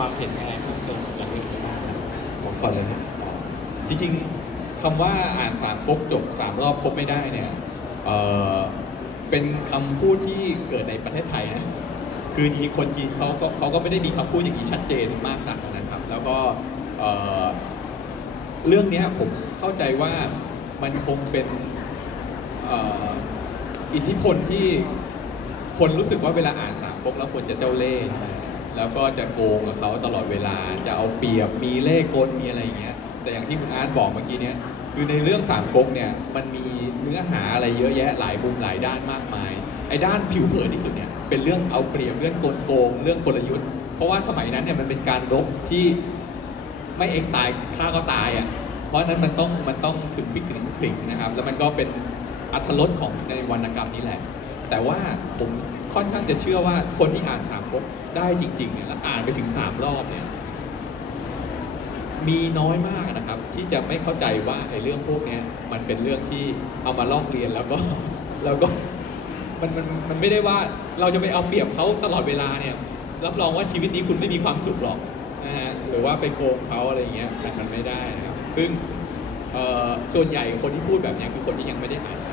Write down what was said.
ความเห็นยังไงเพิ่มเติมจากเรื่องนี้บ้างครับผมก่อนเลยครับจริงๆคำว่าอ่านสามก๊กจบสามรอบครบไม่ได้เนี่ยเอ่อเป็นคำพูดที่เกิดในประเทศไทยนะคือจริงๆคนจีนเขาก็เขาก็ไม่ได้มีคำพูดอย่างนี้ชัดเจนมากนักนะครับ แล้วก็เอ่อเรื่องเนี้ยผมเข้าใจว่ามันคงเป็นเอ่ออิทธิพลที่คนรู้สึกว่าเวลาอ่านสามก๊กแล้วคนจะเจ้าเล่ห์ใช่ไหม แล้วก็จะโกงกับเขาตลอดเวลาจะเอาเปรียบมีเล่ห์กลมีอะไรอย่างเงี้ยแต่อย่างที่คุณอาร์ตบอกเมื่อกี้เนี่ยคือในเรื่องสามก๊กเนี่ยมันมีเนื้อหาอะไรเยอะแยะหลายมุมหลายด้านมากมายไอ้ด้านผิวเผินที่สุดเนี่ยเป็นเรื่องเอาเปรียบเรื่องโกงโกง เรื่องกลยุทธ์ เพราะว่าสมัยนั้นเนี่ยมันเป็นการรบที่ไม่เองตายข้าก็ตายอะเพราะนั้นมันต้องมันต้องถึงพิกถึงพริกนะครับ แล้วมันก็เป็นอัธรสของในวรรณกรรมนี้แหละ แต่ว่าผมค่อนข้างจะเชื่อว่าคนที่อ่านสามก๊กได้จริงๆเนี่ยแล้วอ่านไปถึงสามรอบเนี่ยมีน้อยมากนะครับ ที่จะไม่เข้าใจว่าไอ้เรื่องพวกนี้มันเป็นเรื่องที่เอามาลอกเรียนแล้วก็แล้วก็มันมันมันไม่ได้ว่าเราจะไปเอาเปรียบเขาตลอดเวลาเนี่ยรับรองว่าชีวิตนี้คุณไม่มีความสุขหรอกนะฮะหรือว่าไปโกงเขาอะไรเงี้ยมันมันไม่ได้นะครับ ซึ่งเอ่อส่วนใหญ่คนที่พูดแบบนี้คือคนที่ยังไม่ได้อ่านส